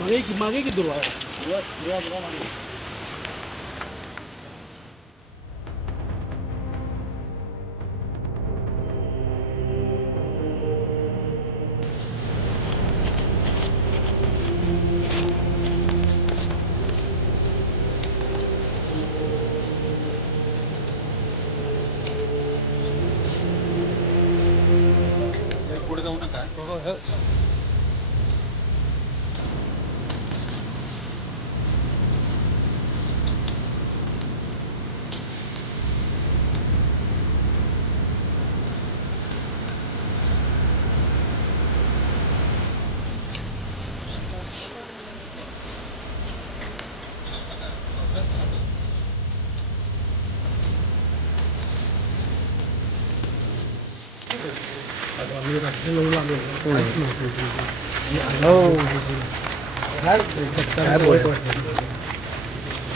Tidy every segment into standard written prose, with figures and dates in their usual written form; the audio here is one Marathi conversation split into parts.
मागे की दूर आहे. पुढे जाऊ नका.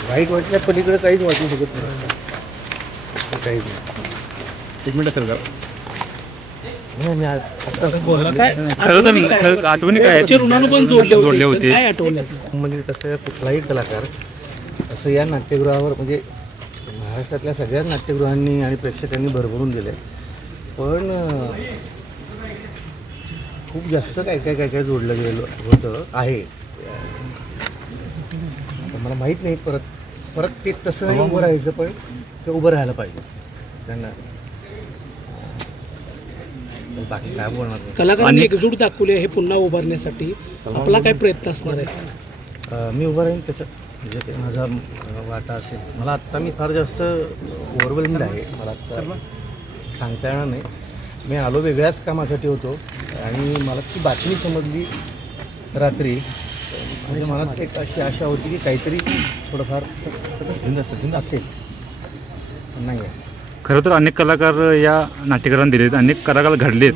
वाईट वाटल्या पलीकडे काहीच वाटू शकत नाही. काहीच नाही. एक मिनिट असेल का? खरं आठवणी काय पण जोडले होते. काय आठवण म्हणजे तसं कुठलाही कलाकार असं या नाट्यगृहावर म्हणजे महाराष्ट्रातल्या सगळ्याच नाट्यगृहांनी आणि प्रेक्षकांनी भरभरून दिले. पण खूप जास्त काय काय जोडलं गेलं होतं आहे. मला माहीत नाही परत ते तसं नाही उभं राहायचं, पण ते उभं राहायला पाहिजे त्यांना. बाकी काय बोलणार. कलाकारांनी एकजूट दाखवली हे पुन्हा उभारण्यासाठी आपला काय प्रयत्न असणार आहे? मी उभं राहीन त्याच्यात, म्हणजे ते माझा वाटा असेल. मला आत्ता मी फार जास्त ओव्हरवेल्म्ड आहे, मला आत्ता सांगता येणार नाही. मी आलो वेगळ्याच कामासाठी होतो आणि मला ती बातमी समजली रात्री. म्हणजे मला एक अशी आशा होती की काहीतरी थोडंफार सजिंद असेल, पण नाही आहे. खरं तर अनेक कलाकार या नाट्यगृहांना दिलेत, अनेक कलाकार घडलेत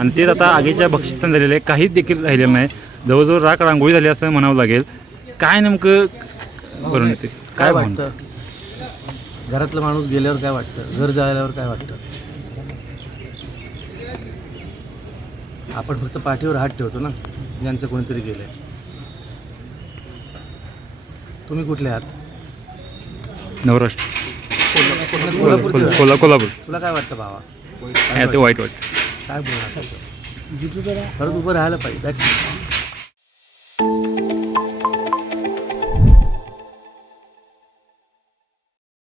आणि तेच आता आगीच्या बक्षिस्तान झालेलं आहे. काहीच देखील राहिलेलं नाही. जवळजवळ राख रांगोळी झाली असं म्हणावं लागेल. काय नेमकं करून येते? काय वाटतं घरातलं माणूस गेल्यावर? काय वाटतं घर जाळल्यावर? काय वाटतं? आपण फक्त पाठीवर हात ठेवतो ना, ज्यांचं कोणीतरी गेलंय. तुम्ही कुठले आहात? नवराष्ट्र, कोल्हापूर. कोल्हापूर. तुला काय वाटतं भावा? ते वाईट वाटतं. काय बोलणार? परत उभं राहायला पाहिजे.